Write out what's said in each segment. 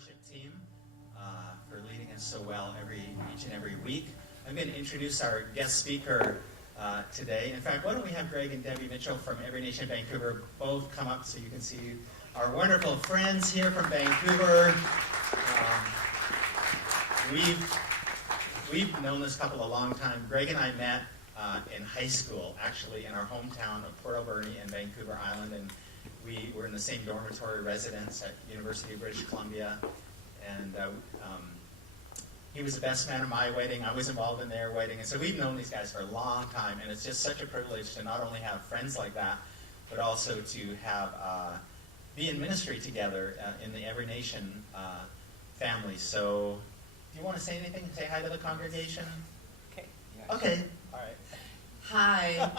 worship team for leading us so well each and every week. I'm going to introduce our guest speaker today. In fact, why don't we have Greg and Debbie Mitchell from Every Nation Vancouver both come up so you can see our wonderful friends here from Vancouver. We've known this couple a long time. Greg and I met in high school, actually, in our hometown of Port Alberni in Vancouver Island, and we were in the same dormitory residence at University of British Columbia, and he was the best man at my wedding. I was involved in their wedding, and so we've known these guys for a long time, and it's just such a privilege to not only have friends like that, but also to have be in ministry together in the Every Nation family. So, do you want to say anything? Say hi to the congregation? Okay. Yeah. Okay. All right. Hi.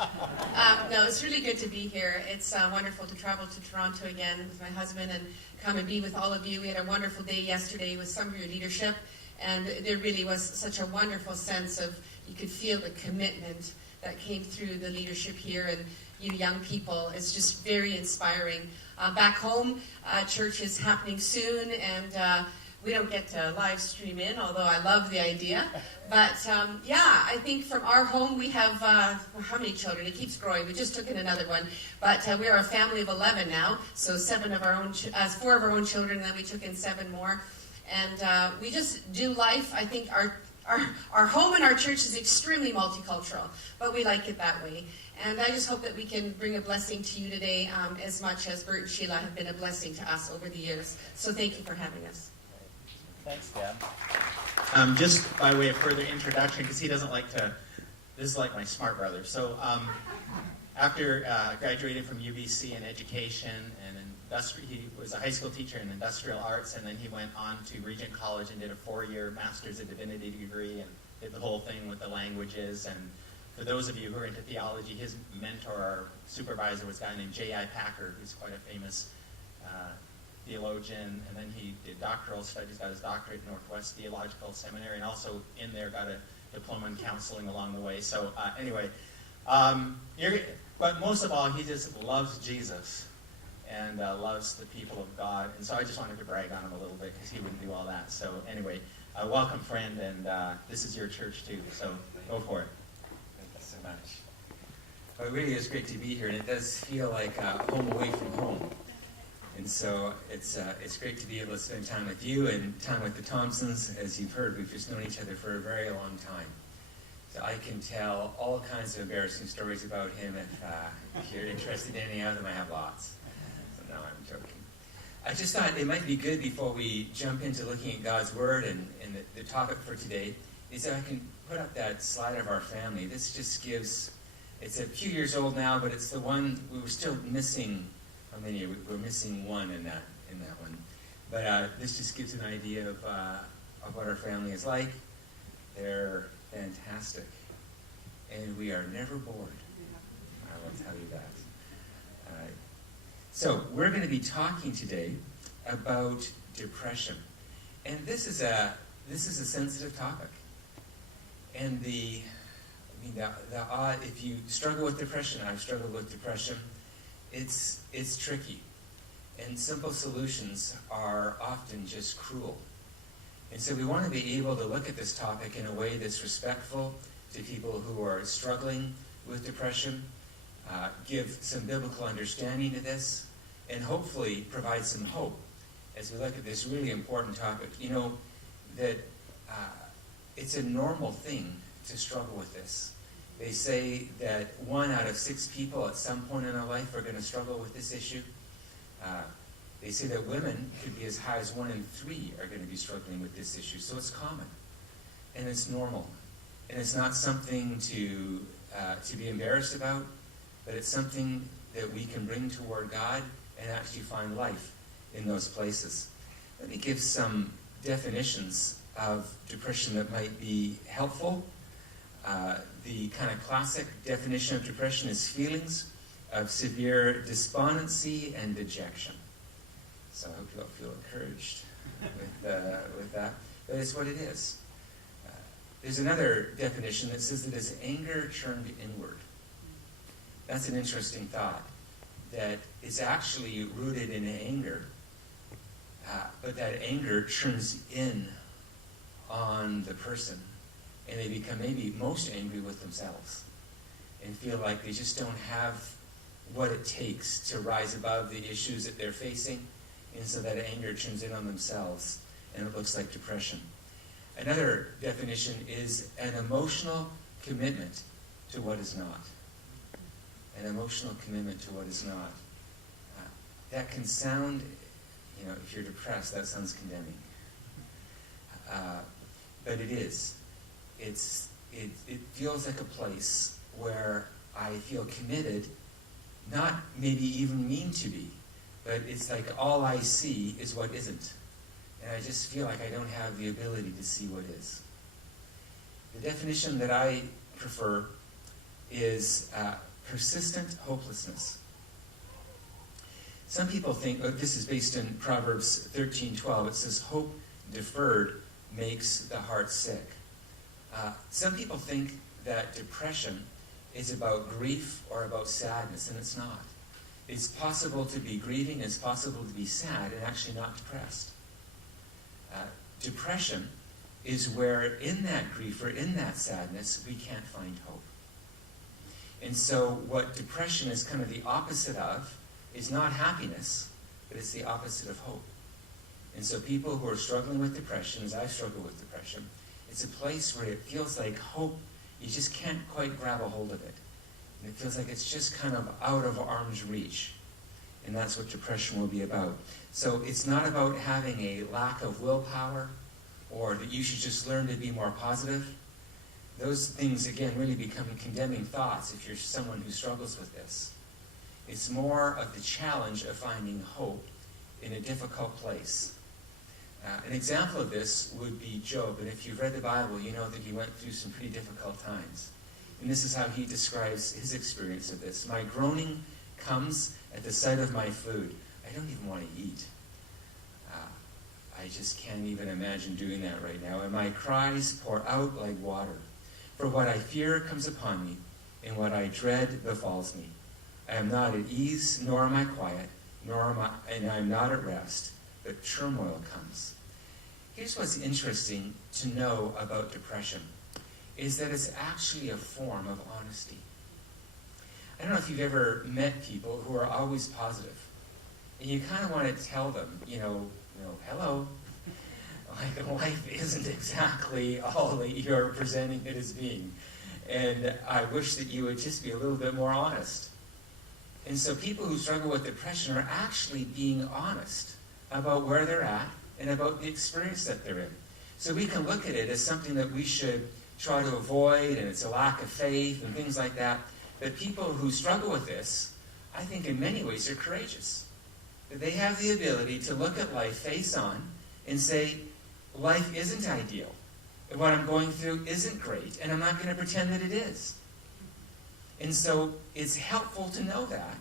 No, it's really good to be here. It's wonderful to travel to Toronto again with my husband and come and be with all of you. We had a wonderful day yesterday with some of your leadership, and there really was such a wonderful sense of, you could feel the commitment that came through the leadership here and you young people. It's just very inspiring. Back home, church is happening soon, and we don't get to live stream in, although I love the idea. But yeah, I think from our home we have, how many children? It keeps growing. We just took in another one. But we are a family of 11 now, so 4 of our own children, and then we took in 7 more. And we just do life. I think our home and our church is extremely multicultural, but we like it that way. And I just hope that we can bring a blessing to you today as much as Bert and Sheila have been a blessing to us over the years. So thank you for having us. Thanks, Deb. Just by way of further introduction, because he doesn't like to, this is like my smart brother. So after graduating from UBC in education and he was a high school teacher in industrial arts, and then he went on to Regent College and did a 4-year Master's of Divinity degree and did the whole thing with the languages. And for those of you who are into theology, his mentor or supervisor was a guy named J.I. Packer, who's quite a famous theologian, and then he did doctoral studies, got his doctorate at Northwest Theological Seminary, and also in there got a diploma in counseling along the way. So anyway, but most of all, he just loves Jesus and loves the people of God, and so I just wanted to brag on him a little bit because he wouldn't do all that. So anyway, welcome, friend, and this is your church too, so go for it. Thank you so much. Well, it really is great to be here, and it does feel like home away from home. And so it's great to be able to spend time with you and time with the Thompsons. As you've heard, we've just known each other for a very long time. So I can tell all kinds of embarrassing stories about him. If you're interested in any of them, I have lots. So no, I'm joking. I just thought it might be good before we jump into looking at God's Word and the topic for today is that I can put up that slide of our family. This just gives, it's a few years old now, but it's the one we were still missing. How many? We're missing one in that one, but this just gives an idea of what our family is like. They're fantastic, and we are never bored. I will tell you that. So we're going to be talking today about depression, and this is a sensitive topic. And if you struggle with depression, I've struggled with depression. It's tricky, and simple solutions are often just cruel. And so we want to be able to look at this topic in a way that's respectful to people who are struggling with depression, give some biblical understanding to this, and hopefully provide some hope as we look at this really important topic. You know, that it's a normal thing to struggle with this. They say that 1 out of 6 people at some point in their life are going to struggle with this issue. They say that women could be as high as 1 in 3 are going to be struggling with this issue. So it's common, and it's normal, and it's not something to be embarrassed about, but it's something that we can bring toward God and actually find life in those places. Let me give some definitions of depression that might be helpful. The kind of classic definition of depression is feelings of severe despondency and dejection. So I hope you'll feel encouraged with that. But it's what it is. There's another definition that says that it's anger turned inward. That's an interesting thought, that it's actually rooted in anger but that anger turns in on the person, and they become maybe most angry with themselves and feel like they just don't have what it takes to rise above the issues that they're facing, and so that anger turns in on themselves, and it looks like depression. Another definition is an emotional commitment to what is not. An emotional commitment to what is not. That can sound, if you're depressed, that sounds condemning. But it is. It feels like a place where I feel committed, not maybe even mean to be, but it's like all I see is what isn't. And I just feel like I don't have the ability to see what is. The definition that I prefer is persistent hopelessness. Some people think, this is based in Proverbs 13:12. It says, hope deferred makes the heart sick. Some people think that depression is about grief or about sadness, and it's not. It's possible to be grieving, it's possible to be sad, and actually not depressed. Depression is where in that grief or in that sadness we can't find hope. And so what depression is kind of the opposite of is not happiness, but it's the opposite of hope. And so people who are struggling with depression, as I struggle with depression, it's a place where it feels like hope, you just can't quite grab a hold of it. And it feels like it's just kind of out of arm's reach. And that's what depression will be about. So it's not about having a lack of willpower or that you should just learn to be more positive. Those things, again, really become condemning thoughts if you're someone who struggles with this. It's more of the challenge of finding hope in a difficult place. An example of this would be Job. And if you've read the Bible, you know that he went through some pretty difficult times. And this is how he describes his experience of this. My groaning comes at the sight of my food. I don't even want to eat. I just can't even imagine doing that right now. And my cries pour out like water. For what I fear comes upon me, and what I dread befalls me. I am not at ease, nor am I quiet, and I am not at rest, but turmoil comes. Here's what's interesting to know about depression, is that it's actually a form of honesty. I don't know if you've ever met people who are always positive, and you kind of want to tell them, hello, like life isn't exactly all that you're presenting it as being. And I wish that you would just be a little bit more honest. And so people who struggle with depression are actually being honest about where they're at and about the experience that they're in. So we can look at it as something that we should try to avoid, and it's a lack of faith and things like that. But people who struggle with this, I think in many ways are courageous. That they have the ability to look at life face on and say, life isn't ideal. And what I'm going through isn't great, and I'm not going to pretend that it is. And so it's helpful to know that,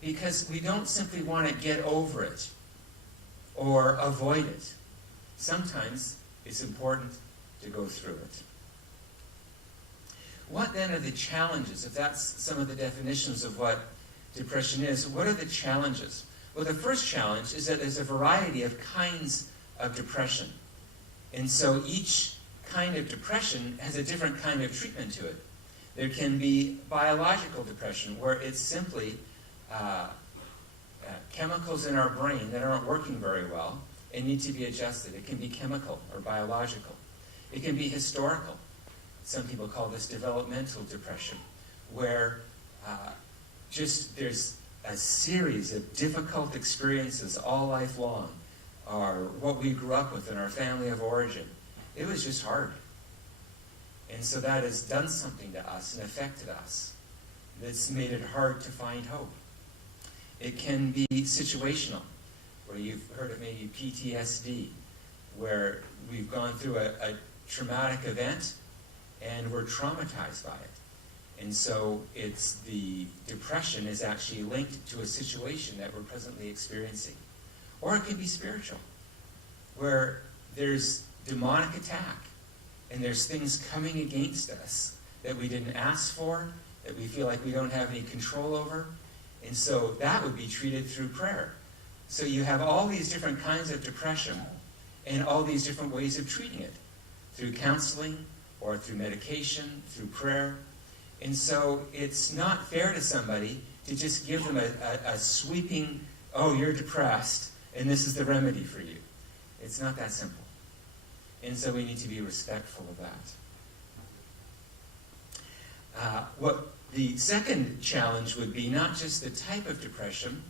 because we don't simply want to get over it or avoid it. Sometimes it's important to go through it. What then are the challenges? If that's some of the definitions of what depression is, what are the challenges? Well, the first challenge is that there's a variety of kinds of depression. And so each kind of depression has a different kind of treatment to it. There can be biological depression, where it's simply chemicals in our brain that aren't working very well and need to be adjusted. It can be chemical or biological. It can be historical. Some people call this developmental depression, where there's a series of difficult experiences all life long, or what we grew up with in our family of origin. It was just hard. And so that has done something to us and affected us. That's made it hard to find hope. It can be situational, where you've heard of maybe PTSD, where we've gone through a traumatic event and we're traumatized by it. And so the depression is actually linked to a situation that we're presently experiencing. Or it can be spiritual, where there's demonic attack and there's things coming against us that we didn't ask for, that we feel like we don't have any control over. And so that would be treated through prayer. So you have all these different kinds of depression and all these different ways of treating it, through counseling or through medication, through prayer. And so it's not fair to somebody to just give them a sweeping, oh, you're depressed, and this is the remedy for you. It's not that simple. And so we need to be respectful of that. What the second challenge would be not just the type of depression,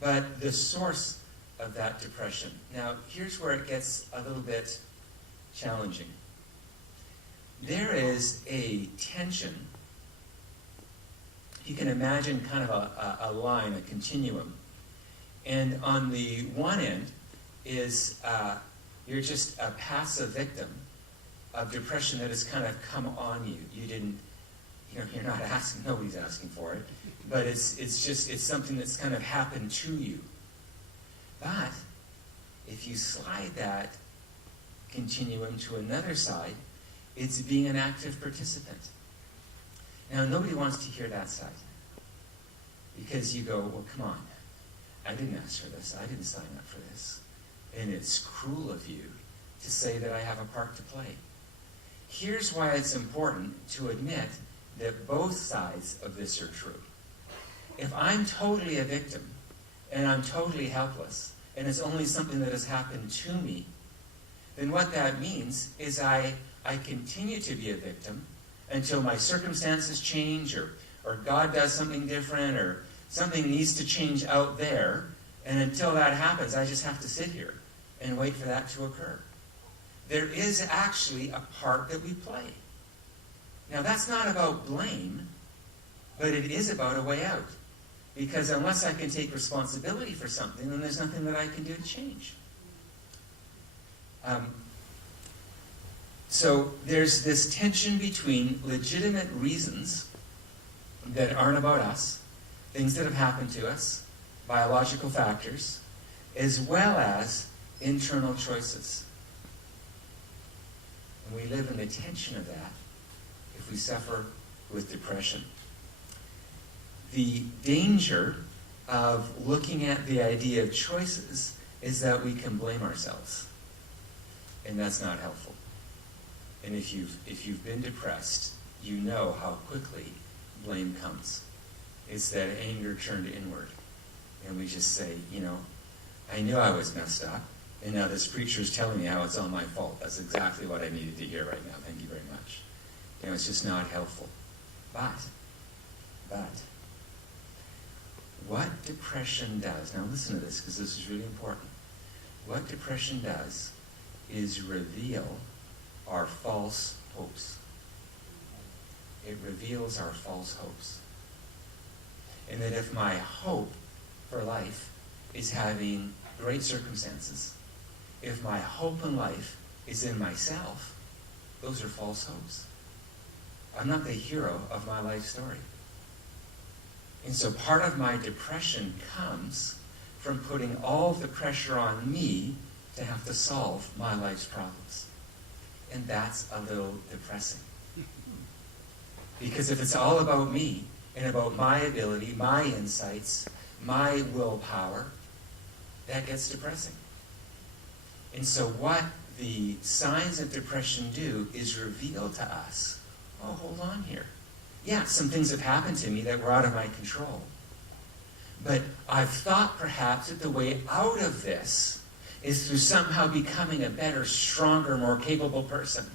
but the source of that depression. Now, here's where it gets a little bit challenging. There is a tension. You can imagine kind of a line, a continuum. And on the one end is you're just a passive victim of depression that has kind of come on you. You didn't, you're not asking, nobody's asking for it, but it's something that's kind of happened to you. But if you slide that continuum to another side, it's being an active participant. Now, nobody wants to hear that side. Because you go, well, come on. I didn't ask for this. I didn't sign up for this. And it's cruel of you to say that I have a part to play. Here's why it's important to admit that both sides of this are true. If I'm totally a victim, and I'm totally helpless, and it's only something that has happened to me, then what that means is I continue to be a victim until my circumstances change, or God does something different, or something needs to change out there, and until that happens, I just have to sit here and wait for that to occur. There is actually a part that we play. Now, that's not about blame, but it is about a way out. Because unless I can take responsibility for something, then there's nothing that I can do to change. So there's this tension between legitimate reasons that aren't about us, things that have happened to us, biological factors, as well as internal choices. And we live in the tension of that if we suffer with depression. The danger of looking at the idea of choices is that we can blame ourselves. And that's not helpful. And if you've been depressed, you know how quickly blame comes. It's that anger turned inward. And we just say, I knew I was messed up, and now this preacher is telling me how it's all my fault. That's exactly what I needed to hear right now. Thank you very much. It's just not helpful. But, what depression does, now listen to this because this is really important. What depression does is reveal our false hopes. It reveals our false hopes. And that if my hope for life is having great circumstances, if my hope in life is in myself, those are false hopes. I'm not the hero of my life story. And so part of my depression comes from putting all the pressure on me to have to solve my life's problems. And that's a little depressing. Because if it's all about me, and about my ability, my insights, my willpower, that gets depressing. And so what the signs of depression do is reveal to us, oh, hold on here. Yeah, some things have happened to me that were out of my control. But I've thought perhaps that the way out of this is through somehow becoming a better, stronger, more capable person.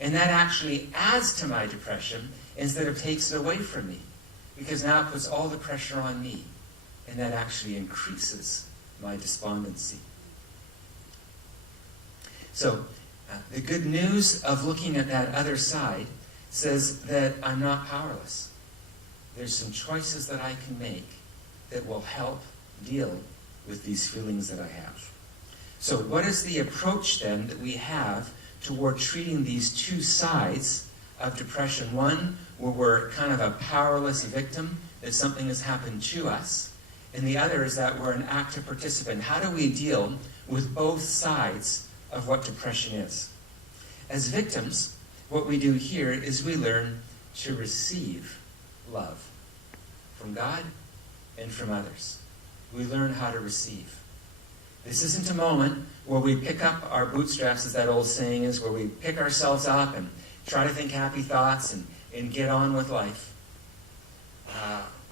And that actually adds to my depression instead of takes it away from me. Because now it puts all the pressure on me. And that actually increases my despondency. So, the good news of looking at that other side says that I'm not powerless. There's some choices that I can make that will help deal with these feelings that I have. So what is the approach then that we have toward treating these two sides of depression? One, where we're kind of a powerless victim, that something has happened to us. And the other is that we're an active participant. How do we deal with both sides of what depression is? As victims, what we do here is we learn to receive love from God and from others. We learn how to receive. This isn't a moment where we pick up our bootstraps, as that old saying is, where we pick ourselves up and try to think happy thoughts and get on with life.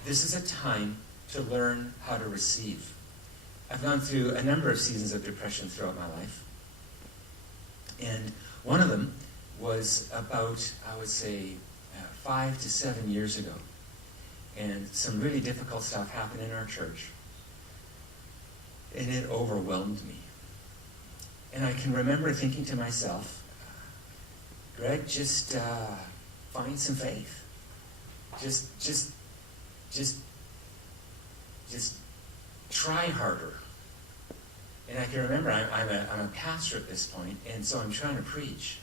This is a time to learn how to receive. I've gone through a number of seasons of depression throughout my life. And one of them was about, I would say, 5 to 7 years ago. And some really difficult stuff happened in our church. And it overwhelmed me. And I can remember thinking to myself, Greg, just find some faith. Just try harder. And I can remember I'm a pastor at this point, and so I'm trying to preach.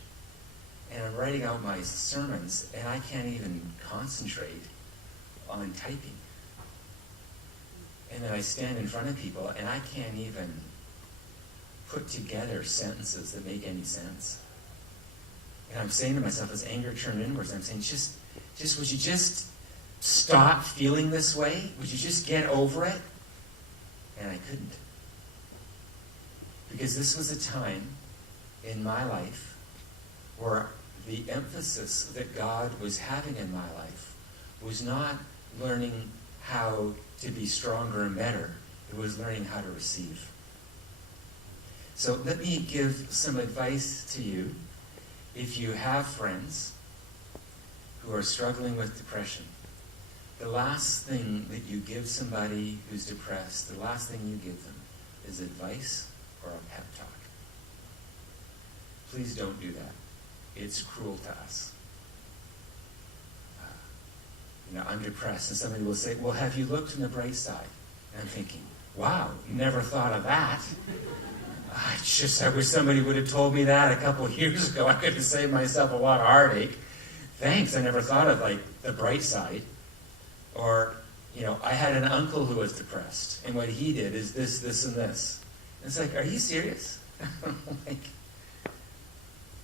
And I'm writing out my sermons, and I can't even concentrate on typing. And then I stand in front of people, and I can't even put together sentences that make any sense. And I'm saying to myself, as anger turned inwards, I'm saying, just would you just stop feeling this way? Would you just get over it? And I couldn't. Because this was a time in my life where the emphasis that God was having in my life was not learning how to be stronger and better. It was learning how to receive. So let me give some advice to you. If you have friends who are struggling with depression, the last thing that you give somebody who's depressed, the last thing you give them is advice or a pep talk. Please don't do that. It's cruel to us. I'm depressed, and somebody will say, well, have you looked on the bright side? And I'm thinking, wow, never thought of that. I wish somebody would have told me that a couple of years ago. I could have saved myself a lot of heartache. Thanks, I never thought of, the bright side. Or, I had an uncle who was depressed, and what he did is this, this, and this. And it's like, are you serious?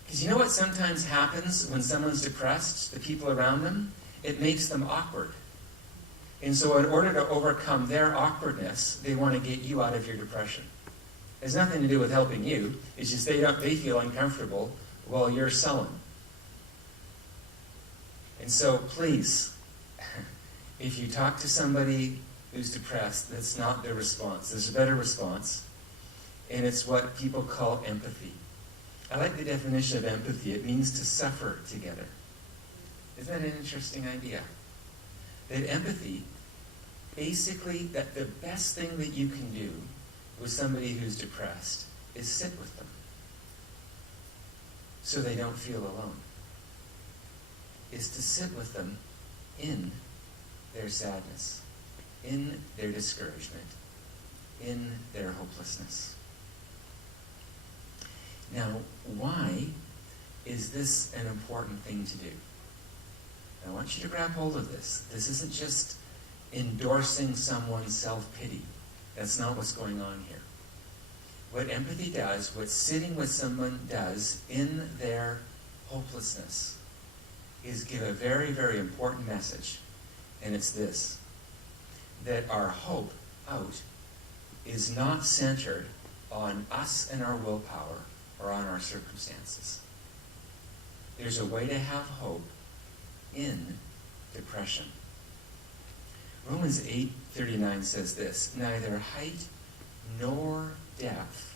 Because you know what sometimes happens when someone's depressed, the people around them? It makes them awkward. And so in order to overcome their awkwardness, they want to get you out of your depression. It has nothing to do with helping you. It's just they feel uncomfortable while you're sullen. And so please, if you talk to somebody who's depressed, that's not their response. There's a better response. And it's what people call empathy. I like the definition of empathy. It means to suffer together. Isn't that an interesting idea? That empathy, basically, that the best thing that you can do with somebody who's depressed is sit with them so they don't feel alone. Is to sit with them in their sadness, in their discouragement, in their hopelessness. Now, why is this an important thing to do? I want you to grab hold of this. This isn't just endorsing someone's self-pity. That's not what's going on here. What empathy does, what sitting with someone does in their hopelessness, is give a very, very important message. And it's this: that our hope out is not centered on us and our willpower or on our circumstances. There's a way to have hope in depression. Romans 8:39 says this: neither height nor depth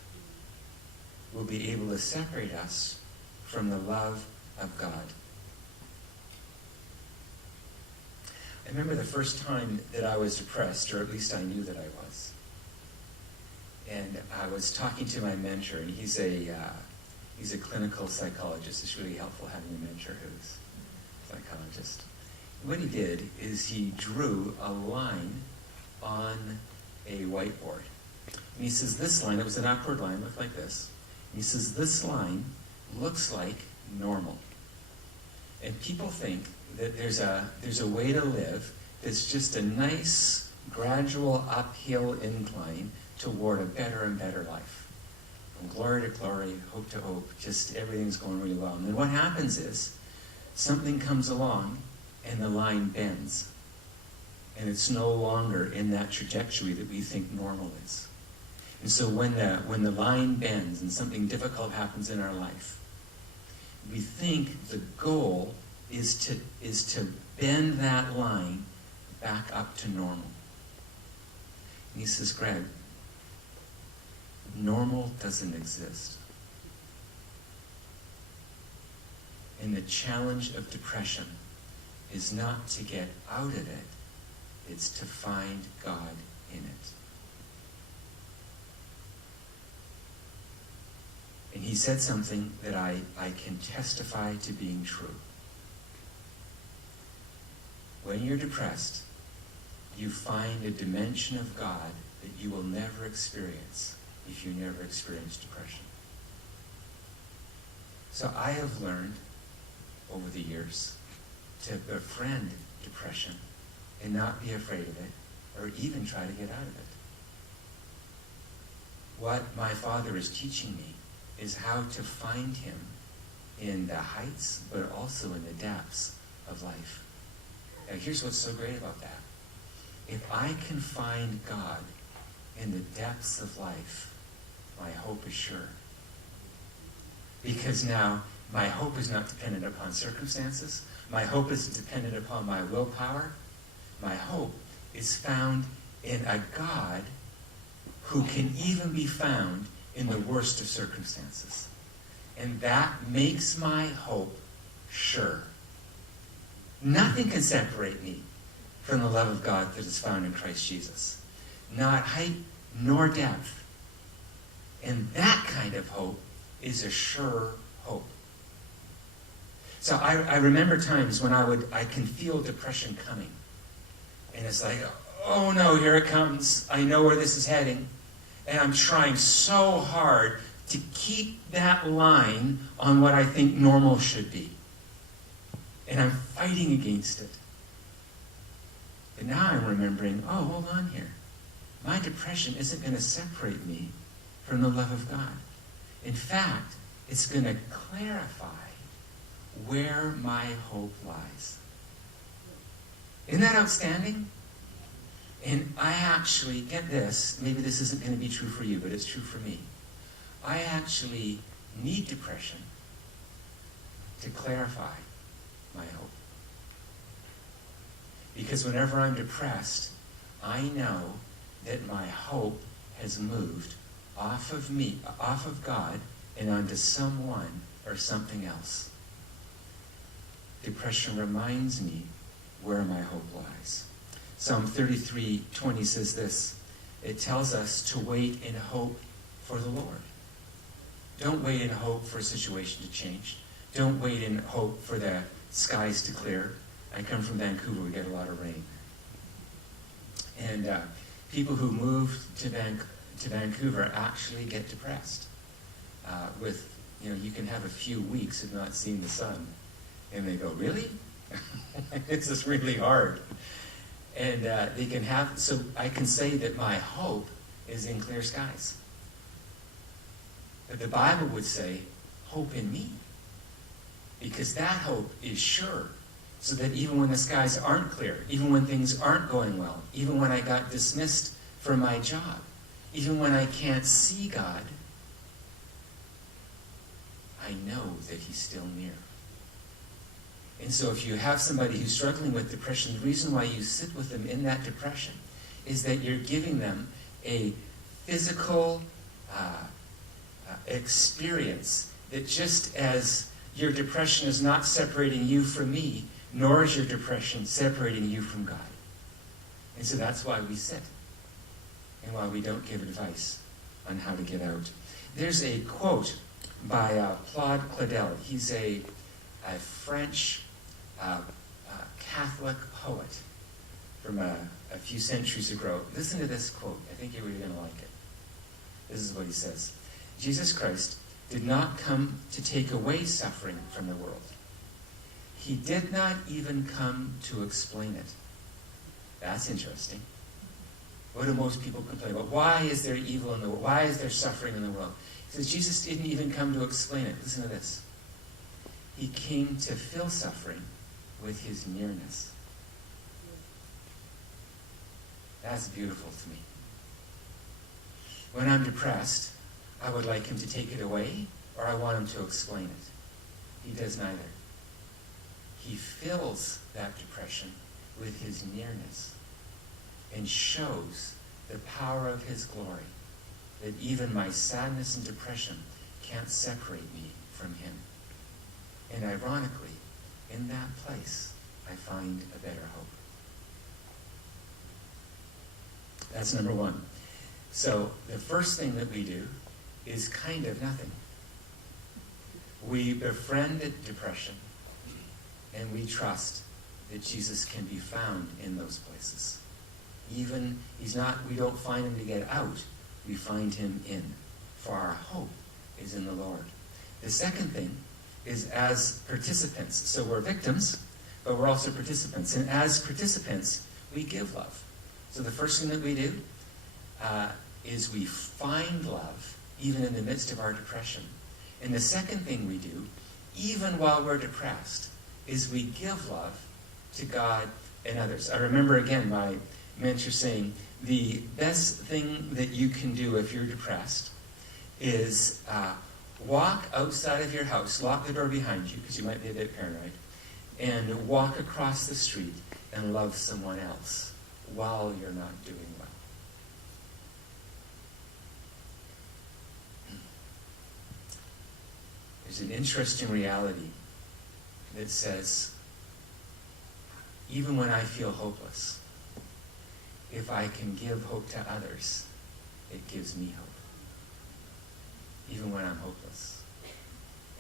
will be able to separate us from the love of God. I remember the first time that I was depressed, or at least I knew that I was. And I was talking to my mentor, and he's a clinical psychologist. It's really helpful having a mentor who's a psychologist. What he did is he drew a line on a whiteboard. And he says, this line, it was an upward line, looked like this. And he says, this line looks like normal. And people think that there's a way to live that's just a nice, gradual uphill incline toward a better and better life. From glory to glory, hope to hope, just everything's going really well. And then what happens is, something comes along and the line bends. And it's no longer in that trajectory that we think normal is. And so when the line bends and something difficult happens in our life, we think the goal is to bend that line back up to normal. And he says, Greg, normal doesn't exist. And the challenge of depression is not to get out of it, it's to find God in it. And he said something that I can testify to being true. When you're depressed, you find a dimension of God that you will never experience if you never experience depression. So I have learned over the years to befriend depression and not be afraid of it or even try to get out of it. What my Father is teaching me is how to find him in the heights but also in the depths of life. Now here's what's so great about that. If I can find God in the depths of life, my hope is sure. Because now my hope is not dependent upon circumstances. My hope isn't dependent upon my willpower. My hope is found in a God who can even be found in the worst of circumstances. And that makes my hope sure. Nothing can separate me from the love of God that is found in Christ Jesus. Not height nor depth. And that kind of hope is a sure hope. So I remember times when I can feel depression coming. And it's like, oh no, here it comes. I know where this is heading. And I'm trying so hard to keep that line on what I think normal should be. And I'm fighting against it. But now I'm remembering, oh, hold on here. My depression isn't going to separate me from the love of God. In fact, it's going to clarify where my hope lies. Isn't that outstanding? And I actually, get this, maybe this isn't going to be true for you, but it's true for me. I actually need depression to clarify my hope. Because whenever I'm depressed, I know that my hope has moved off of me, off of God, and onto someone or something else. Depression reminds me where my hope lies. Psalm 33:20 says this. It tells us to wait in hope for the Lord. Don't wait in hope for a situation to change. Don't wait in hope for the skies to clear. I come from Vancouver. We get a lot of rain. And people who move to Vancouver actually get depressed. You can have a few weeks of not seeing the sun. And they go, really? It's just really hard. And so I can say that my hope is in clear skies. But the Bible would say, hope in me. Because that hope is sure. So that even when the skies aren't clear, even when things aren't going well, even when I got dismissed from my job, even when I can't see God, I know that he's still near. And so if you have somebody who's struggling with depression, the reason why you sit with them in that depression is that you're giving them a physical experience that just as your depression is not separating you from me, nor is your depression separating you from God. And so that's why we sit and why we don't give advice on how to get out. There's a quote by Claude Claudel. He's a French Catholic poet from a few centuries ago. Listen to this quote. I think you're really going to like it. This is what he says. Jesus Christ did not come to take away suffering from the world. He did not even come to explain it. That's interesting. What do most people complain about? Why is there evil in the world? Why is there suffering in the world? He says Jesus didn't even come to explain it. Listen to this. He came to fill suffering with his nearness. That's beautiful to me. When I'm depressed, I would like him to take it away, or I want him to explain it. He does neither. He fills that depression with his nearness and shows the power of his glory, that even my sadness and depression can't separate me from him. And ironically, in that place, I find a better hope. That's number one. So the first thing that we do is kind of nothing. We befriend depression, and we trust that Jesus can be found in those places. Even, we don't find him to get out, we find him in. For our hope is in the Lord. The second thing is as participants. So we're victims, but we're also participants. And as participants, we give love. So the first thing that we do is we find love even in the midst of our depression. And the second thing we do, even while we're depressed, is we give love to God and others. I remember again my mentor saying, the best thing that you can do if you're depressed is walk outside of your house, lock the door behind you, because you might be a bit paranoid, and walk across the street and love someone else while you're not doing well. There's an interesting reality that says, even when I feel hopeless, if I can give hope to others, it gives me hope. Even when I'm hopeless.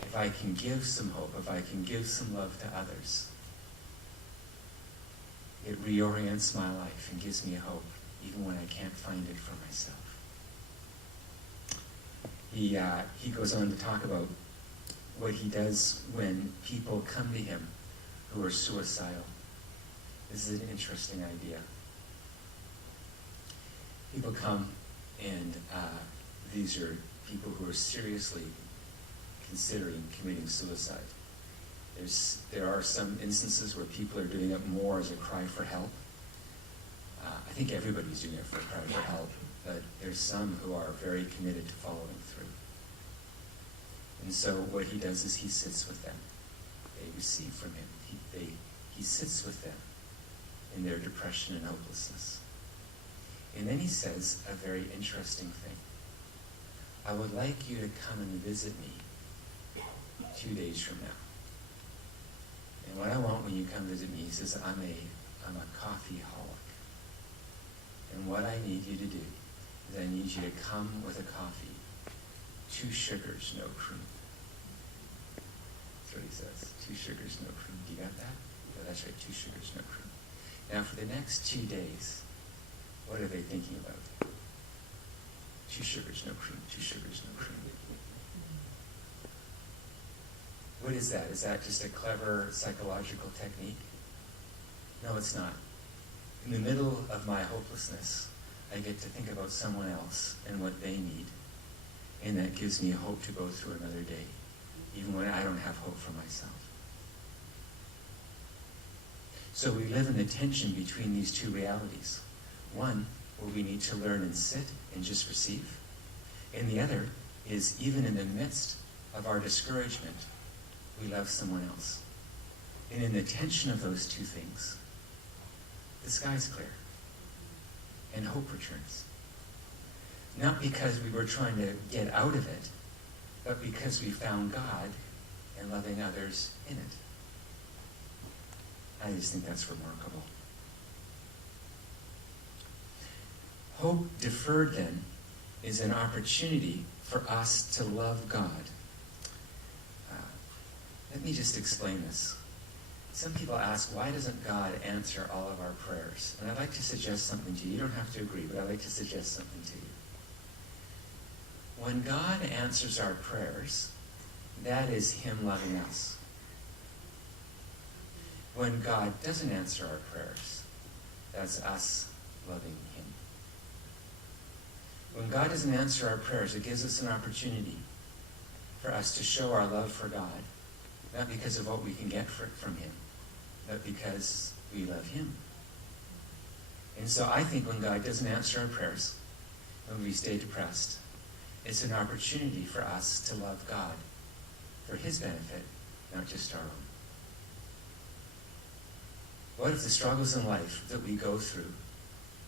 If I can give some hope, if I can give some love to others, it reorients my life and gives me hope, even when I can't find it for myself. He goes on to talk about what he does when people come to him who are suicidal. This is an interesting idea. People come, and these are people who are seriously considering committing suicide. There are some instances where people are doing it more as a cry for help. I think everybody's doing it for a cry for help, but there's some who are very committed to following through. And so what he does is he sits with them. They receive from him. He sits with them in their depression and hopelessness. And then he says a very interesting thing. I would like you to come and visit me 2 days from now. And what I want when you come visit me, he says, I'm a coffeeholic. And what I need you to do is I need you to come with a coffee, 2 sugars, no cream. That's what he says, 2 sugars, no cream. Do you got that? Oh, that's right, 2 sugars, no cream. Now for the next 2 days, what are they thinking about? 2 sugars, no cream, 2 sugars, no cream. What is that? Is that just a clever psychological technique? No, it's not. In the middle of my hopelessness, I get to think about someone else and what they need. And that gives me hope to go through another day, even when I don't have hope for myself. So we live in the tension between these two realities. One, where we need to learn and sit and just receive. And the other is, even in the midst of our discouragement, we love someone else. And in the tension of those two things, the sky's clear. And hope returns. Not because we were trying to get out of it, but because we found God and loving others in it. I just think that's remarkable. Hope deferred, then, is an opportunity for us to love God. Let me just explain this. Some people ask, why doesn't God answer all of our prayers? And I'd like to suggest something to you. You don't have to agree, but I'd like to suggest something to you. When God answers our prayers, that is Him loving us. When God doesn't answer our prayers, that's us loving Him. When God doesn't answer our prayers, it gives us an opportunity for us to show our love for God, not because of what we can get from Him, but because we love Him. And so I think when God doesn't answer our prayers, when we stay depressed, it's an opportunity for us to love God for his benefit, not just our own. What if the struggles in life that we go through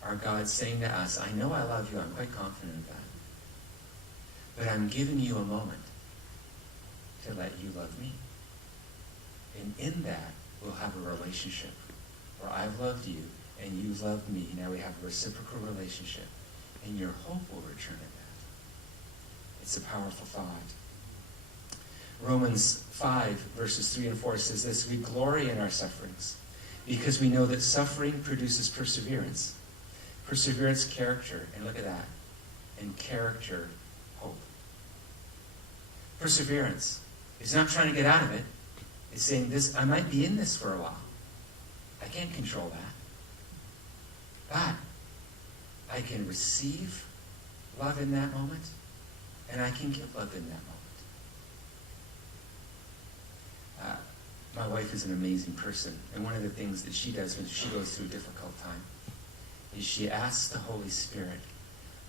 are God saying to us, I know I love you, I'm quite confident of that, but I'm giving you a moment to let you love me. And in that, we'll have a relationship where I've loved you and you've loved me. Now we have a reciprocal relationship. And your hope will return in that. It's a powerful thought. Romans 5, verses 3 and 4 says this, we glory in our sufferings because we know that suffering produces perseverance. Perseverance, character, and look at that. And character, hope. Perseverance is not trying to get out of it. It's saying this, I might be in this for a while. I can't control that. But I can receive love in that moment, and I can give love in that moment. My wife is an amazing person, and one of the things that she does when she goes through a difficult time is she asks the Holy Spirit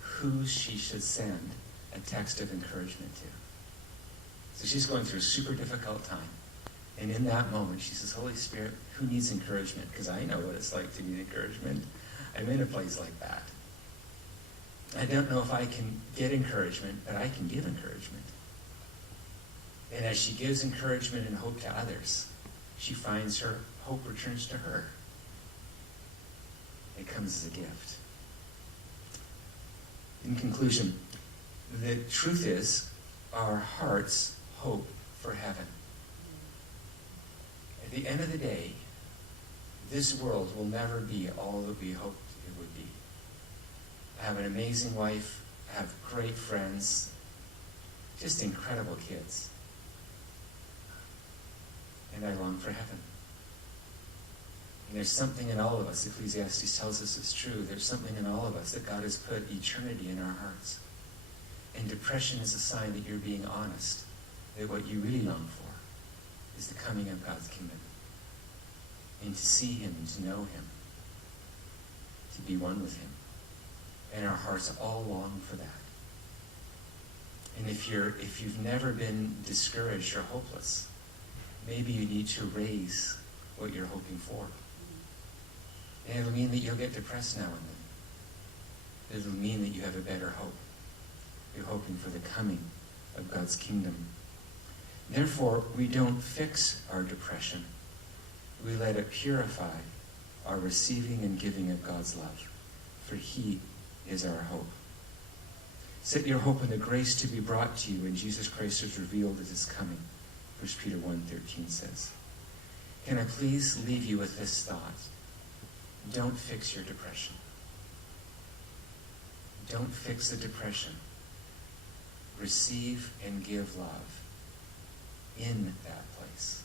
who she should send a text of encouragement to. So she's going through a super difficult time. And in that moment, she says, Holy Spirit, who needs encouragement? Because I know what it's like to need encouragement. I'm in a place like that. I don't know if I can get encouragement, but I can give encouragement. And as she gives encouragement and hope to others, she finds her hope returns to her. It comes as a gift. In conclusion, the truth is our hearts hope for heaven. At the end of the day, this world will never be all that we hoped it would be. I have an amazing wife, I have great friends, just incredible kids. And I long for heaven. And there's something in all of us, Ecclesiastes tells us it's true, there's something in all of us that God has put eternity in our hearts. And depression is a sign that you're being honest, that what you really long for is the coming of God's kingdom. And to see him and to know him. To be one with him. And our hearts all long for that. And if you've never been discouraged or hopeless, maybe you need to raise what you're hoping for. And it'll mean that you'll get depressed now and then. It'll mean that you have a better hope. You're hoping for the coming of God's kingdom. Therefore, we don't fix our depression. We let it purify our receiving and giving of God's love. For he is our hope. Set your hope in the grace to be brought to you when Jesus Christ is revealed at his coming. 1 Peter 1:13 says. Can I please leave you with this thought? Don't fix your depression. Don't fix the depression. Receive and give love in that place.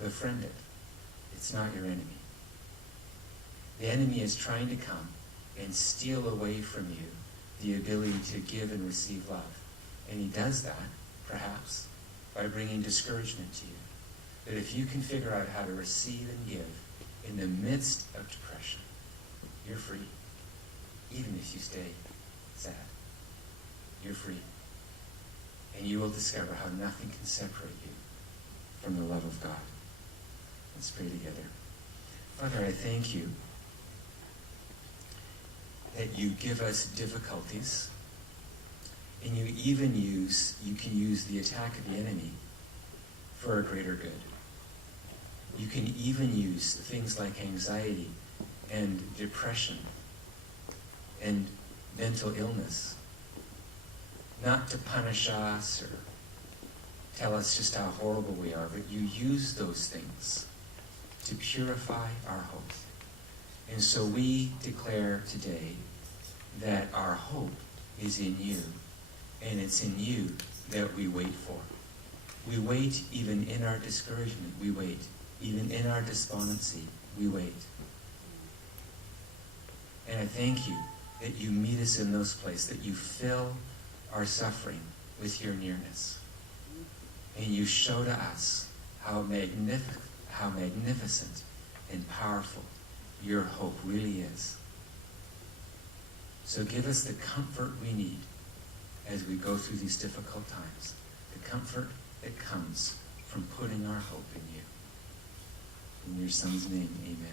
Befriend it. It's not your enemy. The enemy is trying to come and steal away from you the ability to give and receive love. And he does that, perhaps, by bringing discouragement to you. But if you can figure out how to receive and give in the midst of depression, you're free. Even if you stay sad, you're free. And you will discover how nothing can separate you from the love of God. Let's pray together. Father, I thank you that you give us difficulties, and you can use the attack of the enemy for a greater good. You can even use things like anxiety and depression and mental illness, not to punish us or tell us just how horrible we are, but you use those things to purify our hope. And so we declare today that our hope is in you, and it's in you that we wait for. We wait even in our discouragement. We wait. Even in our despondency, we wait. And I thank you that you meet us in those places, that you fill our suffering with your nearness. And you show to us how magnificent and powerful your hope really is. So give us the comfort we need as we go through these difficult times, the comfort that comes from putting our hope in you. In your Son's name, amen.